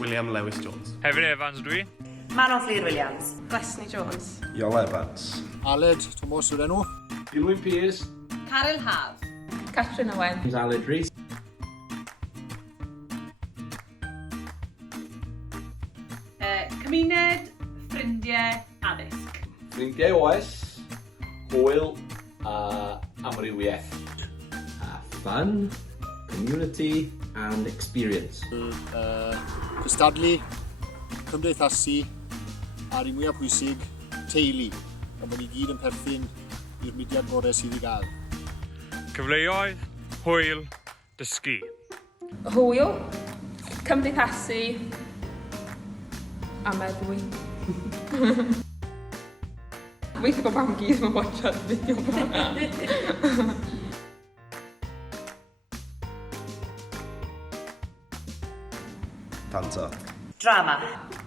William Lewis Jones. Hefyd Evans dwi. Manon Fleer Williams. Glasney Jones. Iol Evans. Aled Thomas yw'r enw. Dilwyn Pearce. Caryl Haf. Catherine Owen. Aled Rees. Cymuned, ffrindiau, addysg. Ffrindiau oes, hwyl a amrywiaeth. Fun, community and experience. Cystadlu, cymdeithasu, a'r un mwyaf pwysig, teulu. Ond bod ni gyd yn perthyn i'r mudiad gorau sydd i gael. Cyfleoedd, hwyl, dysgu. Hwyl. Cymdeithasu. A meddwi. Weithio bod mam gyd yn watchad fideo yma. Panto. Drama.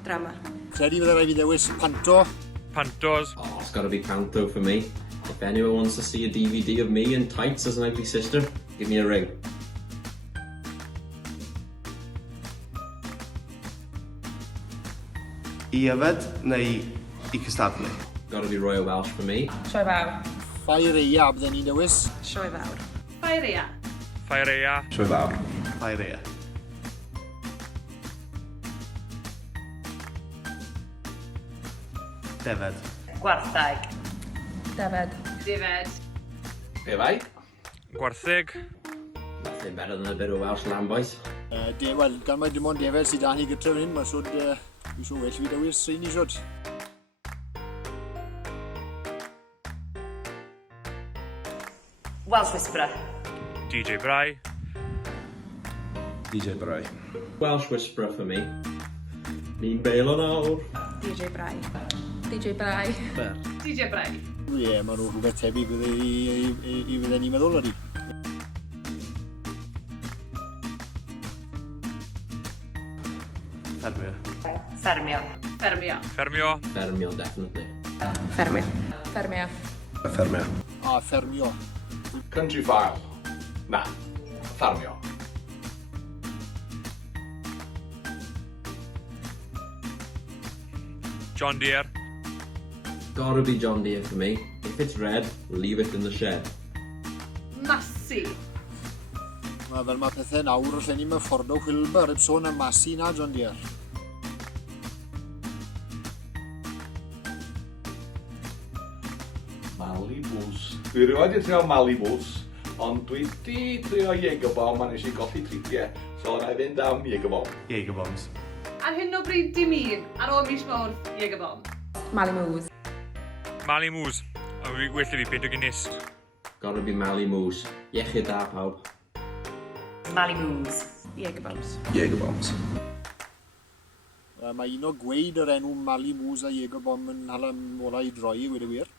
Drama. Credu fydde rhaid fi ddewis panto. Pantos. Oh, it's got to be Panto for me. If anyone wants to see a DVD of me in tights as an ugly sister, give me a ring. I yfed neu i cystadlu? Got to be Royal Welsh for me. Sioe fawr. Ffair eia bydden ni'n dewis. Sioe fawr. Fairia. Ffaerea. Sioe fawr. Fairea. Defed. Gwarthag. Defed. Defed. Be fai? Gwartheg. Nothing better than a bit of Welsh lamb, boys. Wel, gan mae dim ond defed sydd dan ni gyda hyn, mae'n siwr well fi dewis ein i siwr. Welsh Whisperer. DJ Brai. DJ Brai. Welsh Whisperer for me. Ni'n bail o nawr. DJ Brai. DJ Brai. DJ Brai. Ie, mae nhw rhywbeth tebyg i fydden ni'n meddwl ydy. Ffermio. Ffermio. Ffermio. Ffermio. Ffermio, definitely. Ffermio. Ffermio. Ffermio. A ffermio. Country File. Na. Ffarmio. John Deere. Gotta be John Deere for me. If it's red, leave it in the shed. Masi. Mae fel mae pethau nawr lle ni mewn ffordd o Wilbur, eb sôn am Masi na John Deere. Malibus. Dwi rioed i trio Malibus, ond dwi di trio Jägerbomb a nes i golli tripiau, so yna i fynd am Jägerbomb. Jägerbombs. Ar hyn o bryd dim un, ar ôl mis mawr, Jägerbomb. Mali Moose. Mali Moose. A fi well i fi Peter Guinness. Gotta be Mally Moose. Iechyd da, pawb. Mali Moose. Jägerbombs. Jägerbombs. Mae un o gweud yr enw Mali Moose a Jägerbomb yn hala mola i droi, i gweud y wir.